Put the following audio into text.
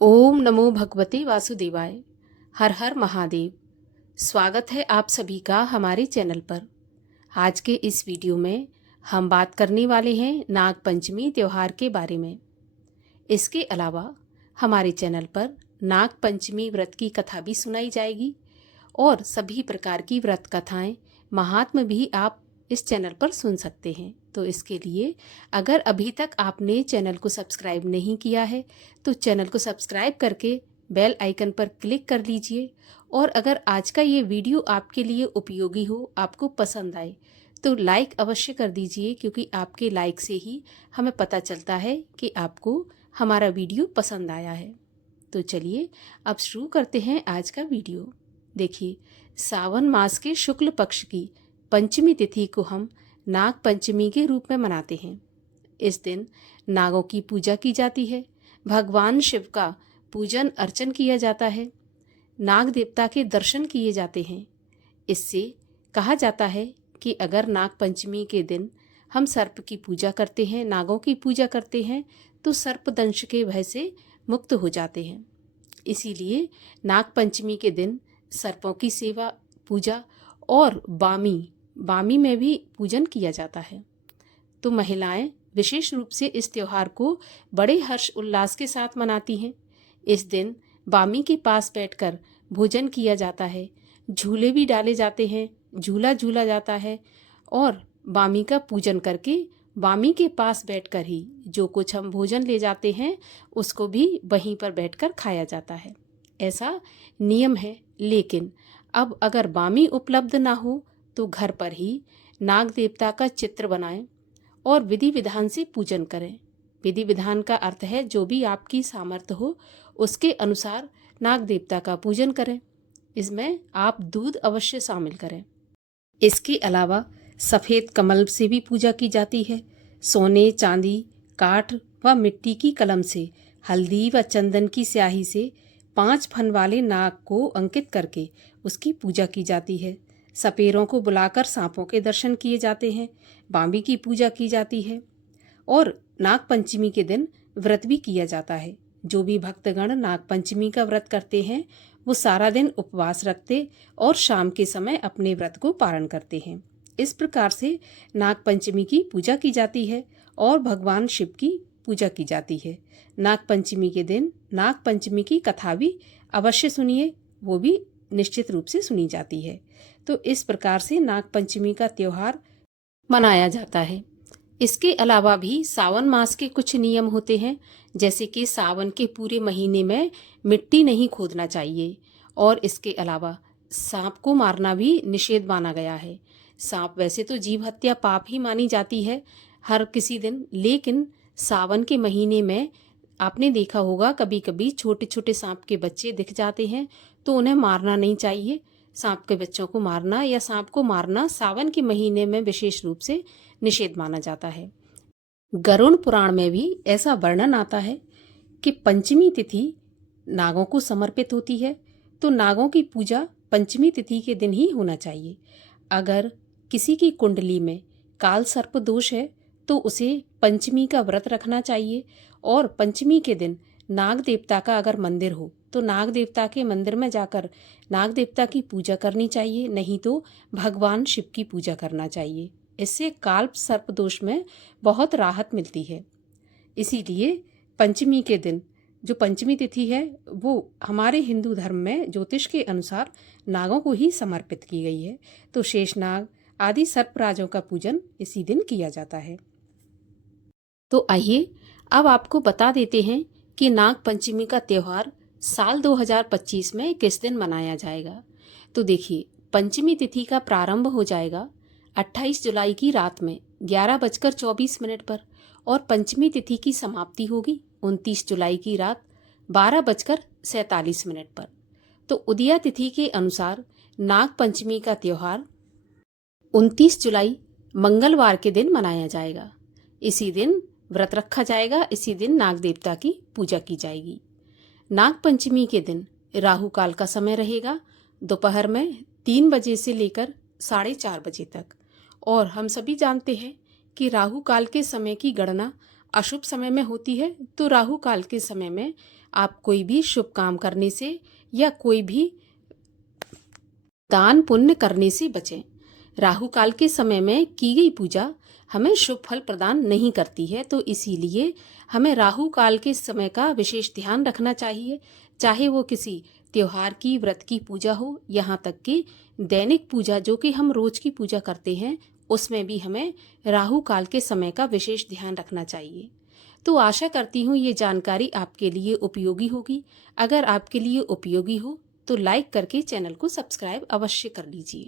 ओम नमो भगवते वासुदेवाय। हर हर महादेव। स्वागत है आप सभी का हमारे चैनल पर। आज के इस वीडियो में हम बात करने वाले हैं नाग पंचमी त्यौहार के बारे में। इसके अलावा हमारे चैनल पर नाग पंचमी व्रत की कथा भी सुनाई जाएगी और सभी प्रकार की व्रत कथाएं, महात्म भी आप इस चैनल पर सुन सकते हैं। तो इसके लिए अगर अभी तक आपने चैनल को सब्सक्राइब नहीं किया है तो चैनल को सब्सक्राइब करके बेल आइकन पर क्लिक कर लीजिए। और अगर आज का ये वीडियो आपके लिए उपयोगी हो, आपको पसंद आए, तो लाइक अवश्य कर दीजिए, क्योंकि आपके लाइक से ही हमें पता चलता है कि आपको हमारा वीडियो पसंद आया है। तो चलिए अब शुरू करते हैं आज का वीडियो। देखिए, सावन मास के शुक्ल पक्ष की पंचमी तिथि को हम नाग पंचमी के रूप में मनाते हैं। इस दिन नागों की पूजा की जाती है, भगवान शिव का पूजन अर्चन किया जाता है, नाग देवता के दर्शन किए जाते हैं। इससे कहा जाता है कि अगर नाग पंचमी के दिन हम सर्प की पूजा करते हैं, नागों की पूजा करते हैं, तो सर्पदंश के भय से मुक्त हो जाते हैं। इसीलिए नाग पंचमी के दिन सर्पों की सेवा, पूजा और बामी में भी पूजन किया जाता है। तो महिलाएं विशेष रूप से इस त्योहार को बड़े हर्ष उल्लास के साथ मनाती हैं। इस दिन बामी के पास बैठकर भोजन किया जाता है, झूले भी डाले जाते हैं, झूला झूला जाता है और बामी का पूजन करके बामी के पास बैठकर ही जो कुछ हम भोजन ले जाते हैं उसको भी वहीं पर बैठकर खाया जाता है। ऐसा नियम है। लेकिन अब अगर बामी उपलब्ध ना हो तो घर पर ही नाग देवता का चित्र बनाएं और विधि विधान से पूजन करें। विधि विधान का अर्थ है जो भी आपकी सामर्थ्य हो उसके अनुसार नाग देवता का पूजन करें। इसमें आप दूध अवश्य शामिल करें। इसके अलावा सफ़ेद कमल से भी पूजा की जाती है। सोने, चांदी, काठ व मिट्टी की कलम से हल्दी व चंदन की स्याही से 5 फन वाले नाग को अंकित करके उसकी पूजा की जाती है। सपेरों को बुलाकर सांपों के दर्शन किए जाते हैं, बामी की पूजा की जाती है और नाग पंचमी के दिन व्रत भी किया जाता है। जो भी भक्तगण नाग पंचमी का व्रत करते हैं वो सारा दिन उपवास रखते और शाम के समय अपने व्रत को पारण करते हैं। इस प्रकार से नाग पंचमी की पूजा की जाती है और भगवान शिव की पूजा की जाती है। नाग पंचमी के दिन नाग पंचमी की कथा भी अवश्य सुनिए, वो भी निश्चित रूप से सुनी जाती है। तो इस प्रकार से नाग पंचमी का त्योहार मनाया जाता है। इसके अलावा भी सावन मास के कुछ नियम होते हैं, जैसे कि सावन के पूरे महीने में मिट्टी नहीं खोदना चाहिए और इसके अलावा सांप को मारना भी निषेध माना गया है। सांप वैसे तो जीव हत्या पाप ही मानी जाती है हर किसी दिन, लेकिन सावन के महीने में आपने देखा होगा कभी कभी छोटे छोटे सांप के बच्चे दिख जाते हैं, तो उन्हें मारना नहीं चाहिए। सांप के बच्चों को मारना या सांप को मारना सावन के महीने में विशेष रूप से निषेध माना जाता है। गरुड़ पुराण में भी ऐसा वर्णन आता है कि पंचमी तिथि नागों को समर्पित होती है, तो नागों की पूजा पंचमी तिथि के दिन ही होना चाहिए। अगर किसी की कुंडली में काल सर्प दोष है तो उसे पंचमी का व्रत रखना चाहिए और पंचमी के दिन नाग देवता का अगर मंदिर हो तो नाग देवता के मंदिर में जाकर नाग देवता की पूजा करनी चाहिए, नहीं तो भगवान शिव की पूजा करना चाहिए। इससे काल सर्प दोष में बहुत राहत मिलती है। इसीलिए पंचमी के दिन जो पंचमी तिथि है वो हमारे हिंदू धर्म में ज्योतिष के अनुसार नागों को ही समर्पित की गई है। तो शेषनाग आदि सर्पराजों का पूजन इसी दिन किया जाता है। तो आइए अब आपको बता देते हैं कि नाग पंचमी का त्यौहार साल 2025 में किस दिन मनाया जाएगा। तो देखिए, पंचमी तिथि का प्रारंभ हो जाएगा 28 जुलाई की रात में 11:24 पर और पंचमी तिथि की समाप्ति होगी 29 जुलाई की रात 12:47 पर। तो उदया तिथि के अनुसार नाग पंचमी का त्यौहार 29 जुलाई मंगलवार के दिन मनाया जाएगा। इसी दिन व्रत रखा जाएगा, इसी दिन नाग देवता की पूजा की जाएगी। नाग पंचमी के दिन राहु काल का समय रहेगा दोपहर में 3 बजे से लेकर 4:30 बजे तक। और हम सभी जानते हैं कि राहु काल के समय की गणना अशुभ समय में होती है, तो राहु काल के समय में आप कोई भी शुभ काम करने से या कोई भी दान पुण्य करने से बचें। राहु काल के समय में की गई पूजा हमें शुभ फल प्रदान नहीं करती है, तो इसीलिए हमें राहु काल के समय का विशेष ध्यान रखना चाहिए। चाहे वो किसी त्योहार की, व्रत की पूजा हो, यहाँ तक कि दैनिक पूजा जो कि हम रोज की पूजा करते हैं, उसमें भी हमें राहु काल के समय का विशेष ध्यान रखना चाहिए। तो आशा करती हूँ ये जानकारी आपके लिए उपयोगी होगी। अगर आपके लिए उपयोगी हो तो लाइक करके चैनल को सब्सक्राइब अवश्य कर लीजिए।